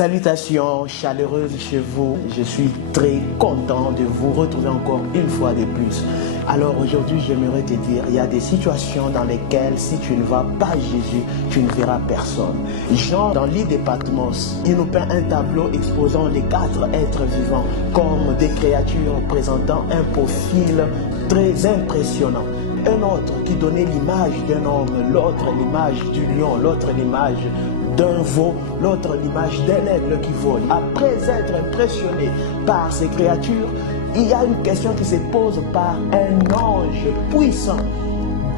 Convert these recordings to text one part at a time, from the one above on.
Salutations chaleureuses chez vous. Je suis très content de vous retrouver encore une fois de plus. Alors aujourd'hui, j'aimerais te dire, il y a des situations dans lesquelles si tu ne vas pas à Jésus, tu ne verras personne. Jean, dans l'île de Patmos, il nous peint un tableau exposant les 4 êtres vivants comme des créatures présentant un profil très impressionnant. Un autre qui donnait l'image d'un homme, l'autre l'image du lion, l'autre l'image d'un veau, l'autre l'image d'un aigle qui vole. Après être impressionné par ces créatures, il y a une question qui se pose par un ange puissant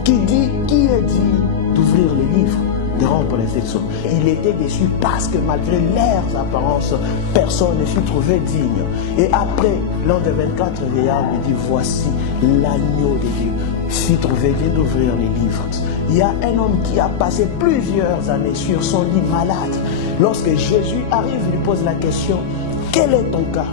qui dit, qui est dit d'ouvrir le livre, de rompre les sections. Il était déçu parce que malgré leurs apparences, personne ne fut trouvé digne. Et après, l'un des 24 vieillards lui dit, voici l'agneau de Dieu, fut trouvé digne d'ouvrir les livres. Il y a un homme qui a passé plusieurs années sur son lit malade. Lorsque Jésus arrive, il lui pose la question, quel est ton cas?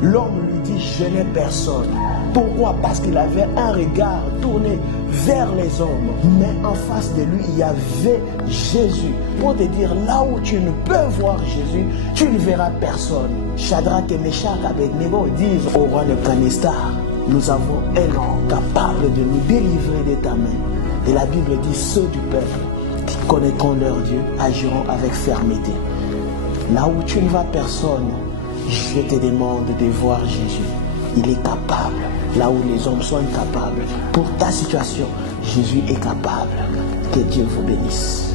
L'homme lui dit, je n'ai personne. Pourquoi? Parce qu'il avait un regard tourné vers les hommes. Mais en face de lui, il y avait Jésus. Pour te dire, là où tu ne peux voir Jésus, tu ne verras personne. Shadrach et Meshach Abednego disent au roi Nebuchadnezzar, nous avons un homme capable de nous délivrer de ta main. Et la Bible dit, ceux du peuple qui connaîtront leur Dieu agiront avec fermeté. Là où tu ne vois personne, je te demande de voir Jésus. Il est capable. Là où les hommes sont incapables. Pour ta situation, Jésus est capable. Que Dieu vous bénisse.